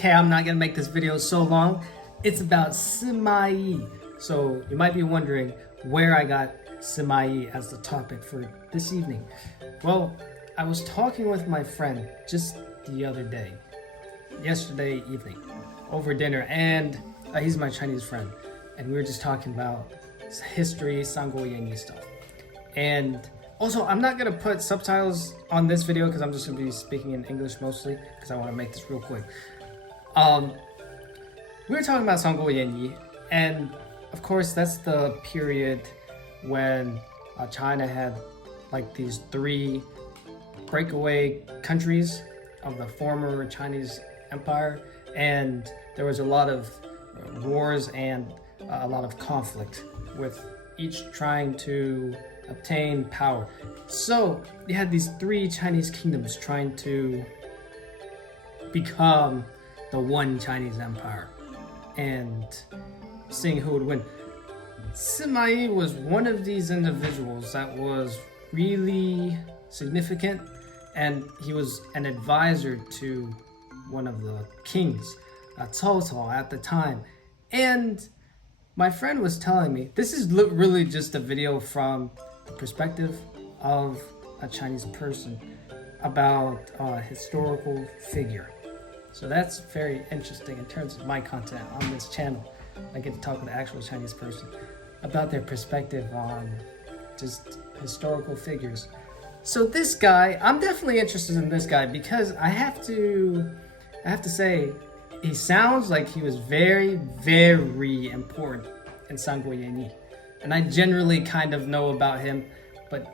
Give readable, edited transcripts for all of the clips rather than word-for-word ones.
okay, I'm not gonna make this video so long. It's about Sima Yi. So you might be wondering where I got Sima Yi as the topic for this evening. Well, I was talking with my friend just the other day, yesterday evening, over dinner, and he's my Chinese friend, and we were just talking about history, Sanguoyeni stuff. And also, I'm not gonna put subtitles on this video because I'm just gonna be speaking in English mostly because I want to make this real quick. We were talking about Sanguoyeni, and of course, that's the period when China had like these three breakaway countries of the former Chinese Empire, and there was a lot of wars and a lot of conflict with each trying to obtain power. So you had these three Chinese kingdoms trying to become the one Chinese empire and seeing who would win. Sima Yi was one of these individuals that was really significant, and he was an advisor to one of the kings, Cao Cao, at the time. And my friend was telling me, this is really just a video from the perspective of a Chinese person about a historical figure. So that's very interesting in terms of my content on this channel. I get to talk with an actual Chinese person about their perspective on just historical figures. So this guy, I'm definitely interested in this guy because I have to say, he sounds like he was very, very important in Sanguoyeni. And I generally kind of know about him, but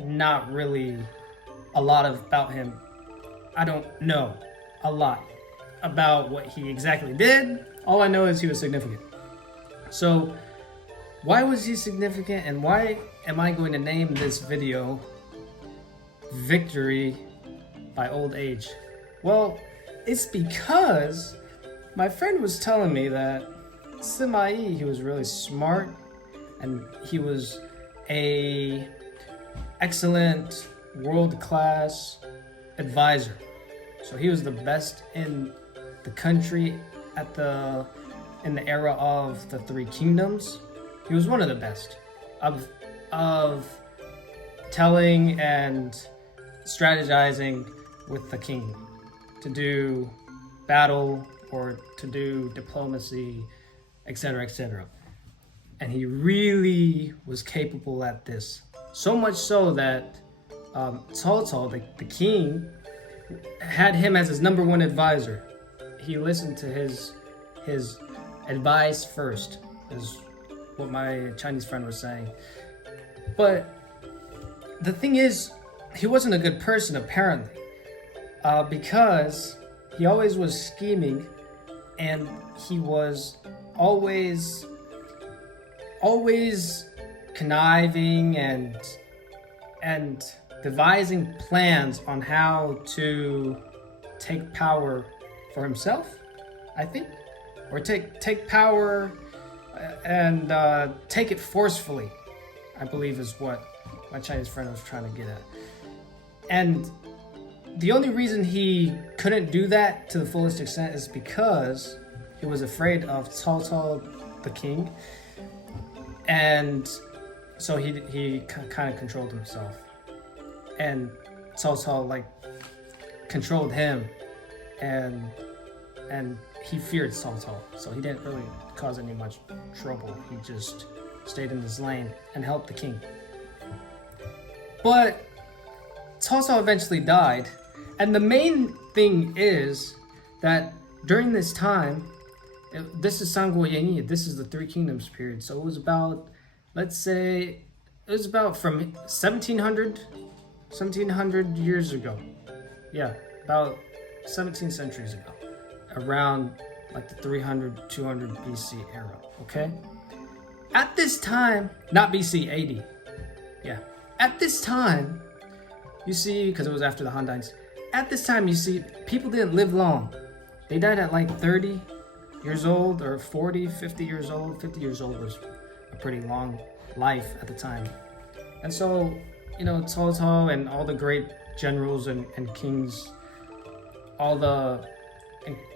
not really a lot about him. I don't know a lot about what he exactly did. All I know is he was significant. So why was he significant, and why am I going to name this video Victory by Old Age? Well, it's because my friend was telling me that Sima Yi, he was really smart, and he was a excellent world-class advisor. So he was the best in the country in the era of the three kingdoms. He was one of the best of telling and strategizing with the king to do battle or to do diplomacy, etc., etc. And he really was capable at this. So much so that Cao Cao, the king, had him as his number one advisor. He listened to his advice first, is what my Chinese friend was saying. But the thing is, he wasn't a good person apparently, because he always was scheming, and he was always conniving and devising plans on how to take power for himself, I think, or take power and take it forcefully, I believe is what my Chinese friend was trying to get at. And the only reason he couldn't do that to the fullest extent is because he was afraid of Cao Cao, the king, and so he kind of controlled himself, and Cao Cao like controlled him, and he feared Cao Cao, so he didn't really cause any much trouble. He just stayed in his lane and helped the king. But Cao Cao eventually died, and the main thing is that during this time, this is Sanguoyeni, this is the Three Kingdoms period, so it was about, let's say, it was about from 1700 years ago. Yeah, about 17 centuries ago, around like the 300, 200 BC era, okay? At this time, not BC, 80, yeah. At this time, you see, because it was after the Han Dynasty, at this time, you see, people didn't live long. They died at like 30 years old, or 40, 50 years old. 50 years old was a pretty long life at the time. And so, you know, Cao Cao and all the great generals and kings, all the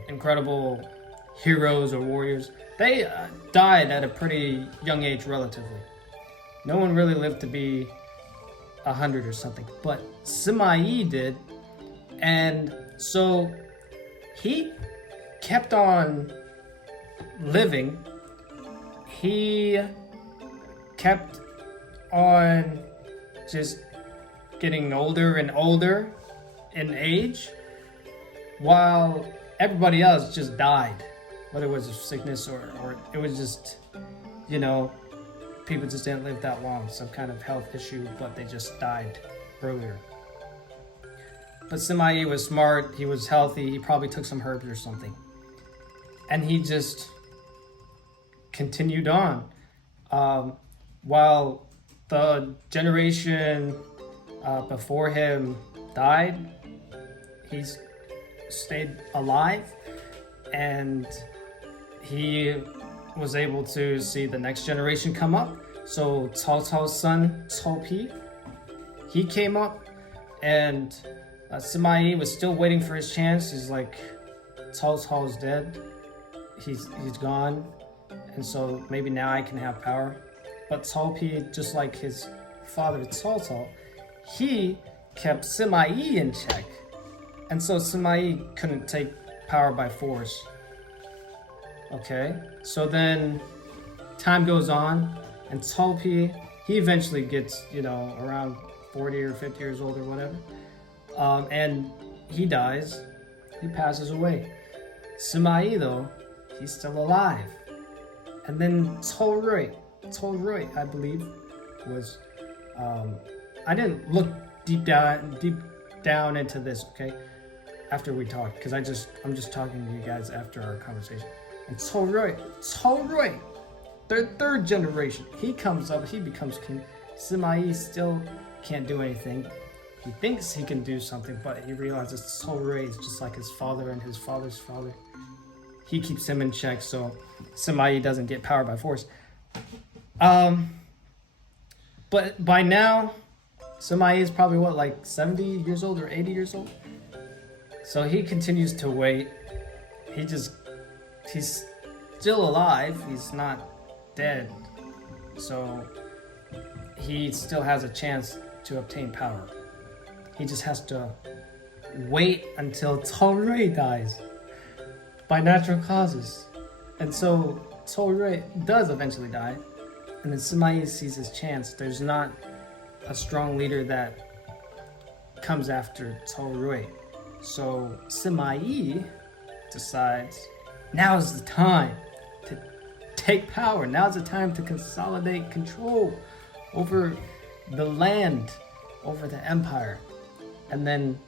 incredible heroes or warriors, they died at a pretty young age relatively. No one really lived to be 100 or something, but Sima Yi did, and so he kept on living. He kept on just getting older and older in age, while everybody else just died, whether it was a sickness or it was just, people just didn't live that long, some kind of health issue, but they just died earlier. But Sima Yi was smart, he was healthy, he probably took some herbs or something. And he just continued on. While the generation before him died, he stayed alive, and he was able to see the next generation come up. So Cao Cao's son, Cao Pi, he came up, and Sima Yi was still waiting for his chance. He's like, Cao Cao's dead, he's gone, and so maybe now I can have power. But Cao Pi, just like his father Cao Cao, he kept Sima Yi in check, and so Sima Yi couldn't take power by force. Okay, so then time goes on, and Cao Pi, he eventually gets, around 40 or 50 years old or whatever, and he dies, he passes away. Sima Yi, though, he's still alive. And then Cao Rui, I believe, was, I didn't look deep down into this, okay, after we talked, because I'm just talking to you guys after our conversation. And Cao Rui, the third generation, he comes up, he becomes king. Sima Yi still can't do anything. He thinks he can do something, but he realizes Cao Rui is just like his father and his father's father. He keeps him in check, so Sima Yi doesn't get power by force. But by now, Sima Yi is probably like 70 years old or 80 years old. So he continues to wait. He's still alive. He's not dead. So he still has a chance to obtain power. He just has to wait until Cao Rui dies by natural causes. And so Cao Rui does eventually die, and then Sima Yi sees his chance. There's not a strong leader that comes after Cao Rui. So Sima Yi decides, now's the time to take power. Now's the time to consolidate control over the land, over the empire. And then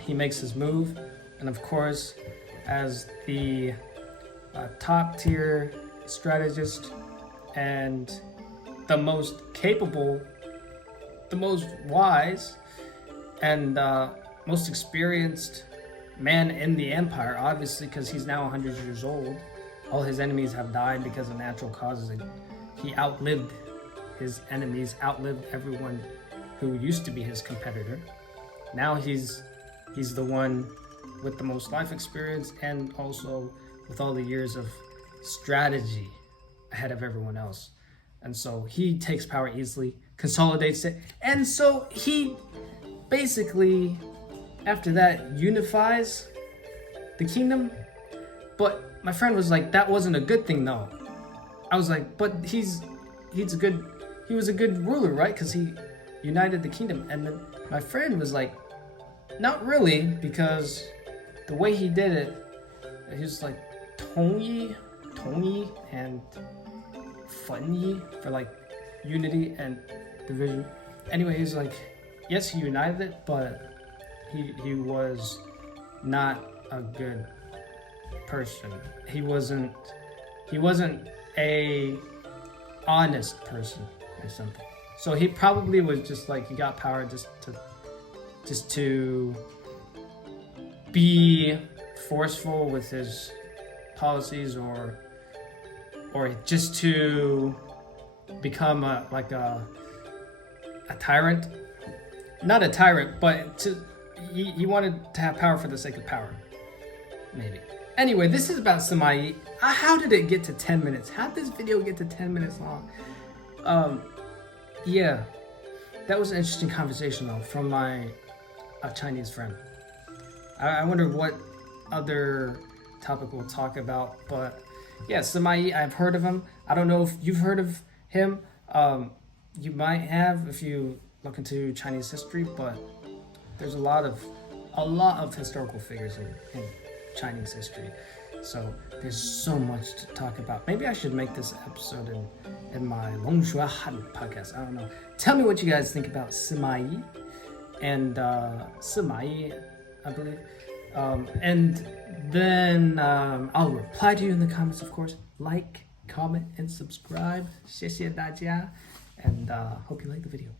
he makes his move, and of course, as the top tier strategist and the most capable, the most wise, and most experienced man in the empire, obviously, because he's now 100 years old. All his enemies have died because of natural causes. He outlived his enemies, outlived everyone who used to be his competitor. Now he's the one with the most life experience, and also with all the years of strategy ahead of everyone else. And so he takes power easily, consolidates it, and so he basically, after that, unifies the kingdom. But my friend was like, that wasn't a good thing though. I was like, but he was a good ruler, right? Because he united the kingdom. And then my friend was like, not really, because the way he did it, he was like Tongyi and Funyi for like unity and division. Anyway, he's like, yes, he united it, but he was not a good person. He wasn't a honest person or something. So he probably was just like, he got power just to be forceful with his policies, or just to become a tyrant. Not a tyrant, but he wanted to have power for the sake of power. maybe. Anyway, this is about Sima. How did it get to 10 minutes? How did this video get to 10 minutes long? Yeah, that was an interesting conversation though from my Chinese friend. I wonder what other topic we'll talk about, but yeah, Sima, I've heard of him. I don't know if you've heard of him. You might have if you look into Chinese history, but there's a lot of historical figures in Chinese history. So there's so much to talk about. Maybe I should make this episode in my Longshuo Han podcast. I don't know. Tell me what you guys think about Sima Yi and Sima Yi, I believe. And then I'll reply to you in the comments, of course. Like, comment, and subscribe. 谢谢大家. And hope you like the video.